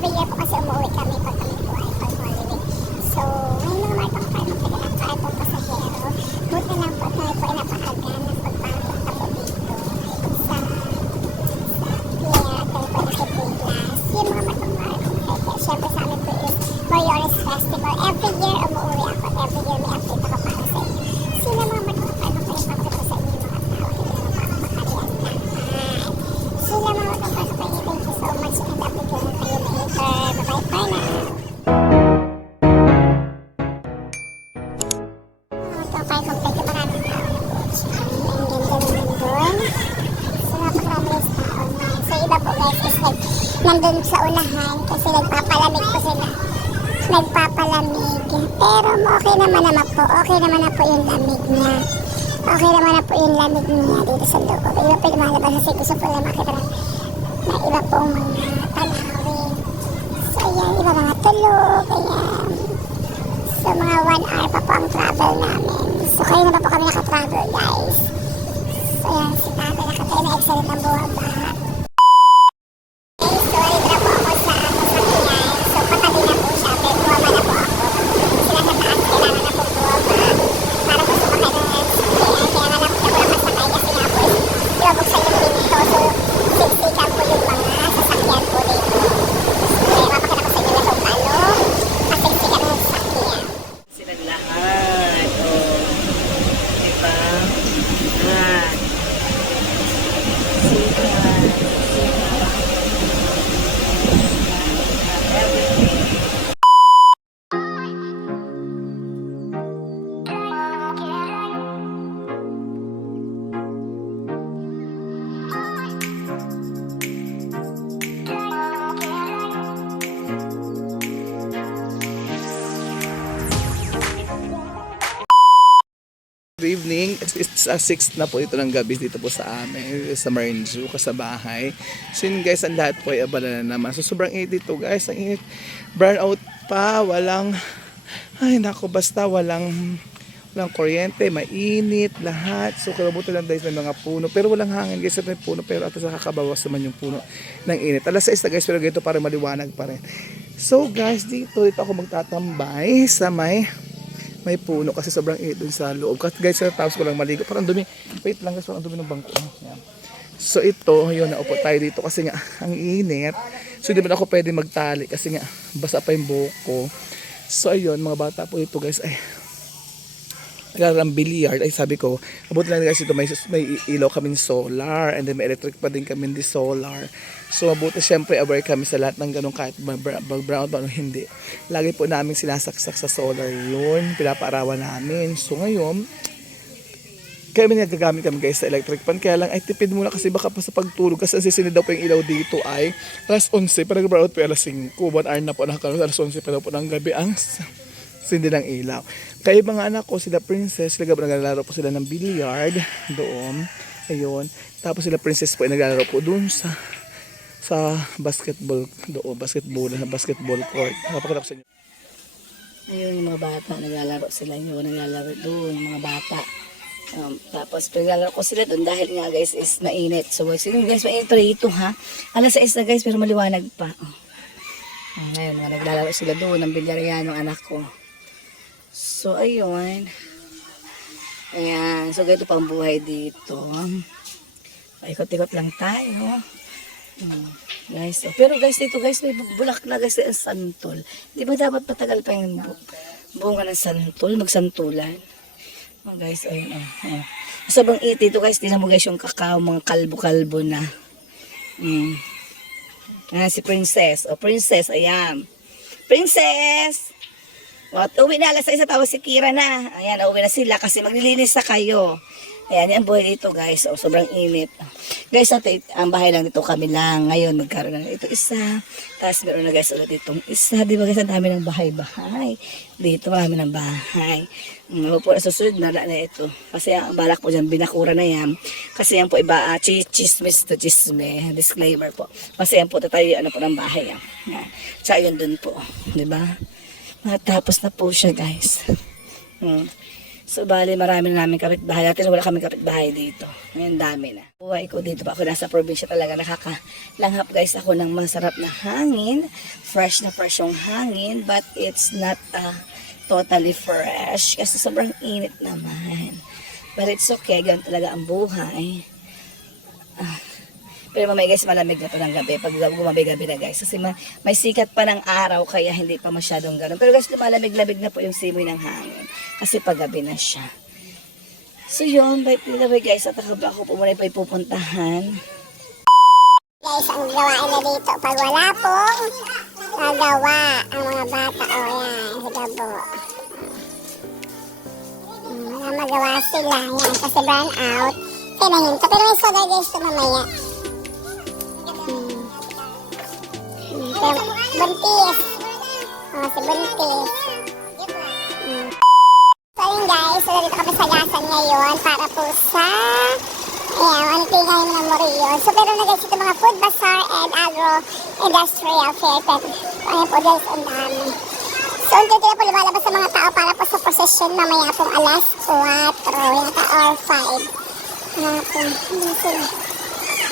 every year po kasi umuwi kami pag kami po ay pag holiday. So, may mga martong kartong taga ng kartong pasahero. Buti lang po tayo po ay napaaga ng pagpapunta po dito sa pier at tayo po nakipiglas. Yung mga martong kartong syempre sa amin po is Mayores Festival. Every year umuwi ako at every year may update ako para sa inyo. Sino mga martong kartong pinipakita po sa inyo mga tao? Hindi naman po makakariyan lahat. Sino mga martong kartong pinipakita? Thank you so much and update ko na kayo later. Bye-bye for now. Kapag kompleto maraming tao na po siya. Ang ganda naman doon. So, napakaraming tao na. So, iba po guys is like, nandun sa unahan kasi nagpapalamig po sila. Nagpapalamig. Pero okay naman po. Okay naman na po yung lamig niya. Okay naman na po yung lamig niya dito sa loob. Iba po yung lumalabas kasi gusto po lang makita na iba pong mga tanawin. So, ayan. Iba mga tulog. Ayan. So, mga 1 hour pa po ang travel namin. So, kayo na pa po kami nakatravel, guys. So, yan, si Tata nakatay na excellent ang buwaba. Okay, so, alito na po ako sa sasakyan. So, patabi na po siya, pero buwaba na po ako. Sila sa taas, kailangan na po buwaba. Para po sumakay na sasakyan. Kaya nga lang po na masakay kasi nga po, ibabuksan yung pinto. So, siksikan po yung mga sasakyan po dito. So, kaya mapakita ko sa inyo na kung paano masiksikan ng sasakyan. Silang lahat. Oh. Diba? Ah. Good evening. It's 6 na po ito ng gabi dito po sa amin, sa Marine Zoo, sa bahay. So yun guys, ang lahat po ay abala na naman. So sobrang init dito guys, ang init. Burnout pa, walang, ay nako, basta walang kuryente, mainit, lahat. So kalabutan lang guys ng mga puno. Pero walang hangin guys, may puno. Pero at nakakabawas naman yung puno ng init. Alas 6 na guys, pero ganito para maliwanag pa rin. So guys, dito ako magtatambay sa may puno kasi sobrang init dun sa loob. Kasi guys, sa tapos ko lang maligo. Parang dumi. Wait lang guys, parang dumi ng bangko. Yan. So ito, yun, naupo tayo dito kasi nga, ang init. So hindi ba ako pwede magtali kasi nga, basa pa yung buhok ko. So ayun, mga bata po ito guys, ay naglarang billiard. Ay sabi ko, mabuti lang guys ito, may ilaw kaming solar and then may electric pa din kami di solar. So mabuti syempre aware kami sa lahat ng ganun kahit brown ba o hindi. Lagi po namin sinasaksak sa solar yun, pinapaarawan namin. So ngayon, kami nagagamit kami guys sa electric pan. Kaya lang ay tipid muna kasi baka pa sa pagtulog kasi sisinid daw po yung ilaw dito ay alas 11, pero nag-brown out po alas 5. 1 hour na po nakakaroon, alas 11 pa daw po ng gabi ang sindi ng ilaw. Kaya mga anak ko, sila Princess, sila naglalaro po sila ng billiard doon. Ayun. Tapos sila Princess po ay naglalaro po doon sa basketball doon, basketball court. Napakita ko sa inyo. Ayun yung mga bata, naglalaro sila yun, naglalaro doon, mga bata. Tapos naglalaro ko sila doon dahil nga guys is mainit. So guys, mainit pa rito ha. Alas 6 na guys, pero maliwanag pa. Ngayon, mga naglalaro sila doon, ng bilyar ng anak ko. So, ayun. Ayan. So, ganito pa ang buhay dito. Paikot-ikot lang tayo. Guys. Pero guys, dito guys, may bulak na guys ang santol. Di ba dapat matagal pa yung bunga ng santol? Magsantulan. Oh, guys, ayun. Sobrang init dito guys. Tingnan mo guys yung kakao, mga kalbo-kalbo na. Si Princess. O, Princess, ayan. Princess! At uwi na, alas 6 tawag si Kira na. Ayan, uwi na sila kasi maglilinis na kayo. Ayan, yung buhay dito guys. O, sobrang init. Guys, ang bahay lang dito kami lang. Ngayon, magkaroon na ito isa. Tapos meron na guys ulit itong isa. Di ba guys, ang dami ng bahay-bahay. Dito, marami ng bahay. Po na susunod na ito. Kasi ang balak po dyan, binakura na yan. Kasi yan po iba, chismis to chisme. Disclaimer po. Kasi yan po, tayo ano po ng bahay yan. Tsaka yun dun po. Di ba? Matapos na po siya guys. So, bali, marami na namin kapitbahay. Dati wala kami kapitbahay dito. Ngayon, dami na. Buhay ko dito pa ako nasa probinsya talaga. Nakakalanghap guys ako ng masarap na hangin. Fresh na fresh yung hangin. But it's not totally fresh. Kasi sobrang init naman. But it's okay. Ganun talaga ang buhay. Pero mamaya guys, malamig na to ng gabi. Pag gumabi-gabi na guys. Kasi may sikat pa ng araw, kaya hindi pa masyadong gano'n. Pero guys, lumalamig-lamig na po yung simoy ng hangin. Kasi paggabi na siya. So yun, by the way guys, at ako po muna pa ipupuntahan. Guys, ang gawain na dito. Pag wala pong nagawa ang mga bata. O yan, sige po. Mga magawa sila. Yan, kasi burn out. Pinahinto. Pero may soda guys ito mamaya. Pero buntis. O, si buntis. So yun guys, so dito kami sa gasan ngayon para po sa ayan, tingnan ng Morion. So pero na guys, ito mga food bazaar and agro-industrial fair. Ayan po guys, ang dami. So unti-unti na po lumalabas sa mga tao para po sa procession mamaya pong alas 4 yata or 5. Ayan po, hindi sila.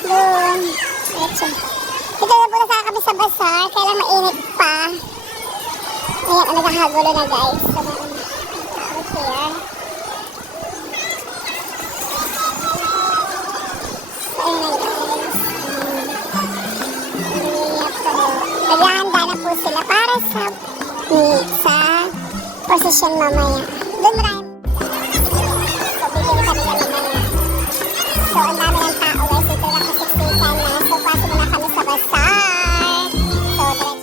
Doon. Ito na po na kami sa bazaar, kailang mainit pa. Ayan, naghahagulo na guys. So, here. So, ayun na guys. Naghahanda na po sila para sa procession mamaya. Doon marami. So, bibili kami na mamaya. So, ang dami ng tao guys. Ito na kasiksikan na. So, pasok na kami sa bazaar.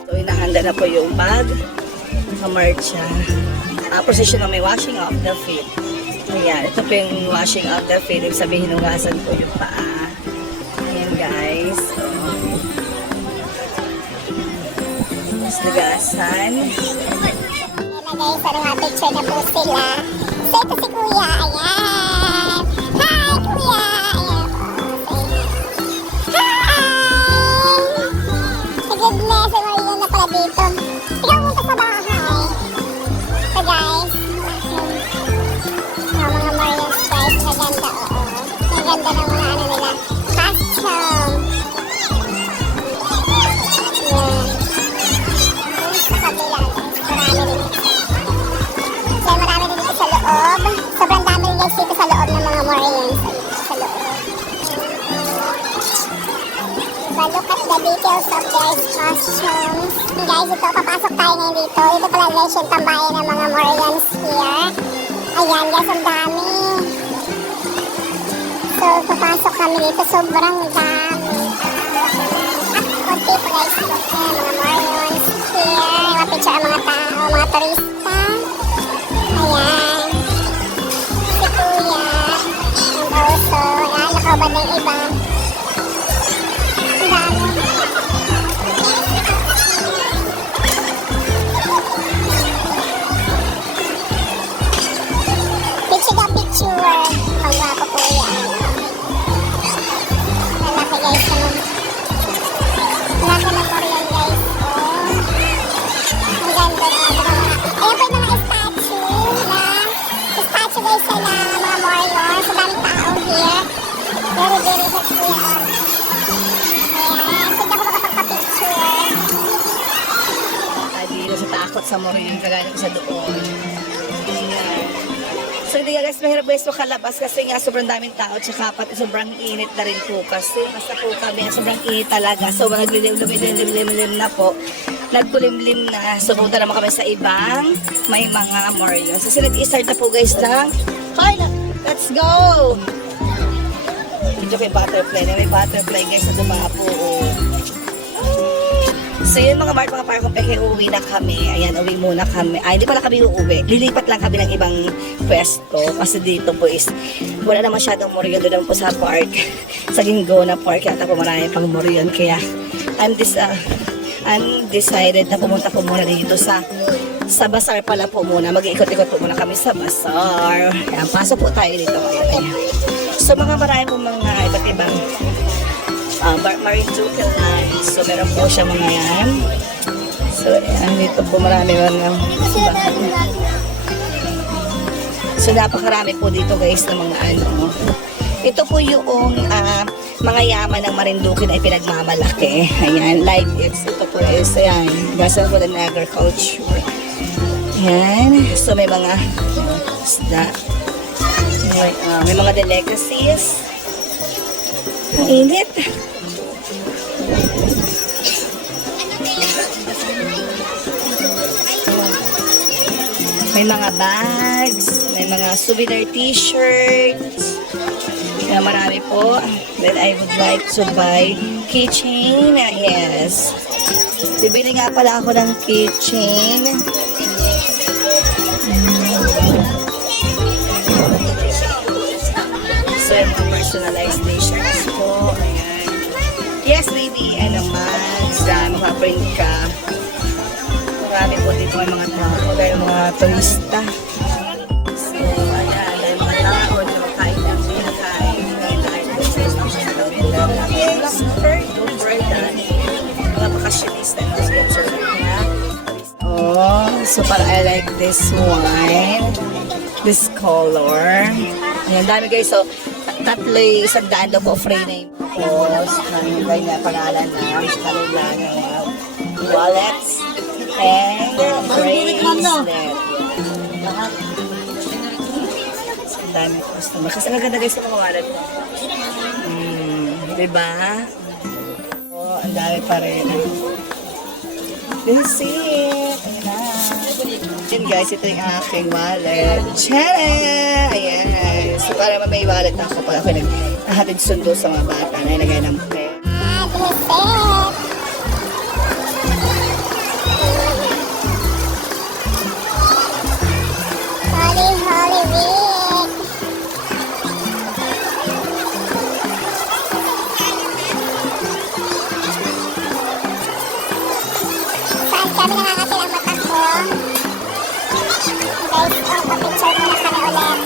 So, inahanda na po yung bag. Kamarcha. Procession na may washing of the feet. Ayan, ito po yung washing of the feet. Ibig sabihin, hinugasan po yung paa. Ayan guys. So, hinugasan. Ayan na guys, ano nga picture na po sila. So ito si Kuya, ayan. Hi Kuya! Ayan po. Hi! My goodness, ay mariyan na pala dito. Ikaw punta sa bahay. So guys, mga Marians guys, maganda oo. Maganda ng mga ano nila, costume. Yan. Doon sa kabila guys, marami rin dito. So marami rin dito sa loob. Sobrang dami rin guys dito sa loob ng mga Marians. Sa loob. But look at the details of guys' costumes. Guys, ito, papasok tayo ngayon dito. Ito pala guys yung tambayan ng mga Marians here. Ayan guys, ang dami. So, papasok kami dito. Sobrang dami. Konti po guys. Ayan, mga Marians here. Mga picture ang mga tao, mga turista. Ayan. Si Kuya. And also, ayan, nakaubad na yung iba. Ang dami. Picture. Ang guwapo po yan. Lalaki guys naman. Lalaki na po rin guys. Oh. Ang ganda na. Ayan po yung mga statue guys na mga Marians. Sa daming tao here. Very, very hot po yan. Ayan. Sige ako makapagpa-picture. Hindi na sa takot sa Morion. Kagaya ko sa doon. So hindi guys, mahirap guys makalabas kasi nga sobrang daming tao tsaka pati sobrang init na rin po kasi basta po kami sobrang init talaga. So naglilim na po, nagkulimlim na. So punta naman kami sa ibang may mga Marians. Kasi nag-start na po guys ng let's go! Ito kay butterfly, may butterfly guys na dumaa po. So yun mga Mart, mga parang peke, uuwi na kami. Ayan, uwi muna kami. Ay, hindi pala kami uuwi. Lilipat lang kami ng ibang pwesto. Kasi dito po is, wala na masyadong Morion. Doon po sa park. Sa Linggo na park. Yata po marami pang Morion. Kaya, I'm decided na pumunta po muna dito sa bazaar pala po muna. Mag-iikot-ikot po muna kami sa bazaar. Ayan, pasok po tayo dito. Ayan. So mga marami po mga iba't ibang marine joker line. So, meron po siya mga yan. So, ayan, dito po marami mga bahay. So, So napakarami po dito guys ng mga ano. Ito po yung mga yaman ng Marinduque na ipinagmamalaki. Ayan, like ito po is, ayan, Gasol Food and Agriculture. Ayan, so may mga isda. May mga delicacies. Ang init. May mga bags, may mga souvenir t-shirts. Kaya marami po. Then I would like to buy keychain. Yes. Bibili nga pala ako ng keychain. So, yung mga personalized t-shirts po. Ayan. Yes, baby. Ano man. Sa makaprint ka. Marami po dito may mga tao. Dahil mga turista. So, ayan. Dahil mga tao na makain ng pinakain. Super duper dami. Mga bakasyonista na sponsor na. Oh, so parang I like this one. This color. Ayan, dami guys. So, tatlo isang daan daw po free name. Oh, nakalagay na pangalan na kanilang wallets and bracelet. Ang dami customer. Kasi ang ganda guys sa mga wallet mo. Diba? Oh, ang dami pa rin. This is it. Ayan guys, ito yung aking wallet. Tcharam! Ayan. So para may wallet ako pag ako naghahatid sundo sa mga bata na ilagay ng pera. Holy week. Saan kami nakakatilang mata ko? Guys, picture muna kami ulit.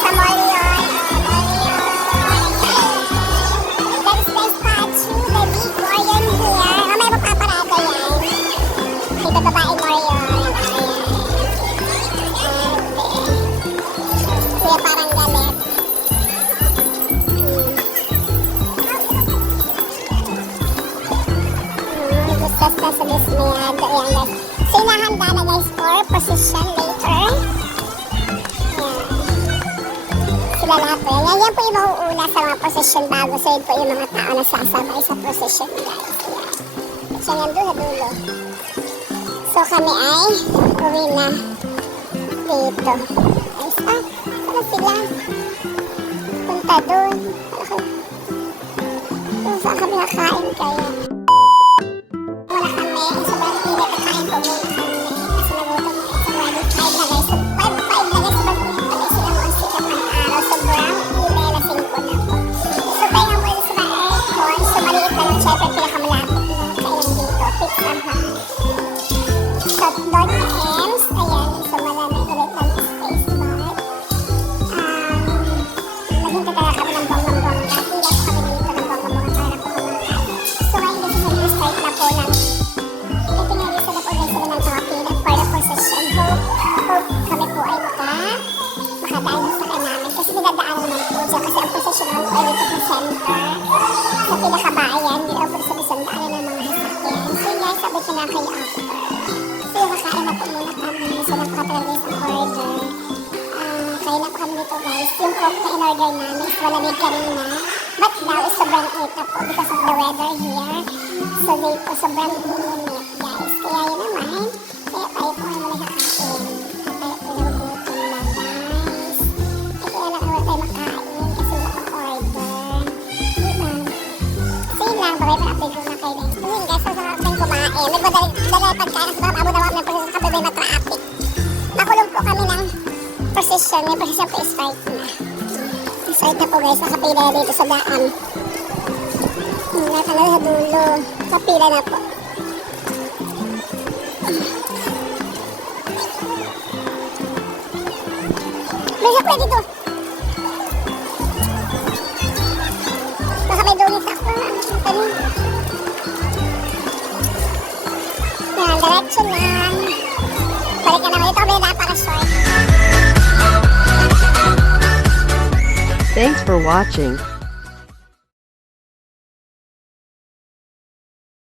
Sa mall yun. That is my statue, the big Morion here. Mamaya mapaparada yan. May babaeng Morion. Kuya parang galit. Gusto sa dismayado. Ayan guys. So inahanda na guys for position later. Ayan. Sila lahat po yan. Yan po yung mauuna sa mga position bago. So yun po yung mga tao na sasabay sa position guys. Ayan. Siya nga doon dulo. So kami ay uwi na dito. Guys, saan sila? Punta doon. Saan kami nakain kaya? Wala kami. Sobrang init at kain po muna kami. Kasi nagutom na ito. Ready 5 na guys. So 5 na guys. Sobrang init na guys. Sila mga sikat ng araw. Sobrang init na 5 na po. So tayo nga muna sa mga aircon. So maliit na lang. Siyempre pinakamalapit na kailan dito. Fix ang hang. So Lord Ems. Ayan. So malamig ulit lang yung space bar. Naghintay talaga kami ng bonggang-bongga. Ilang kami dito ng bonggang-bongga para na po kumakain. So ngayon guys, nag-start na po ng itingali sa po guys sila ng pangapila for the possession. Hope kami po ay makadaan mo sa namin. Kasi dinadaan naman po dyan. Kasi ang possession naman po ay dito sa center. Sa pinakabayan. Dito po sa bisandaan ng mga sasakyan. So guys, sabi ko na kayo after. So kakain na po muna kami. So napakatagal guys ang order. Kaya na po kami dito guys. Yung coke na in-order namin is malamig kanina. But now is sobrang init na po because of the weather here. So they po sobrang init guys. Kaya yun naman. Kaya tayo po ay nagkakain. Kaya tayo po nagugutom na guys. Kaya lang wala tayo makain kasi wala pang order. Diba? So yun lang. Babay pa update ko na kayo guys. So yun guys. So sa ating kumain. Nagmadali pagkain. So abot-abot ng process ng kabibay matraffic. Nakulong po kami ng position. May position po is-fight na. Is-fight na po guys. Nakapila na dito sa daan. Nakalaw sa dulo. Nakapila na po. Bisa po dito. Baka may dungis ako. Yan, diretso lang. Balik ka naman dito. Kami na para short. Thanks for watching.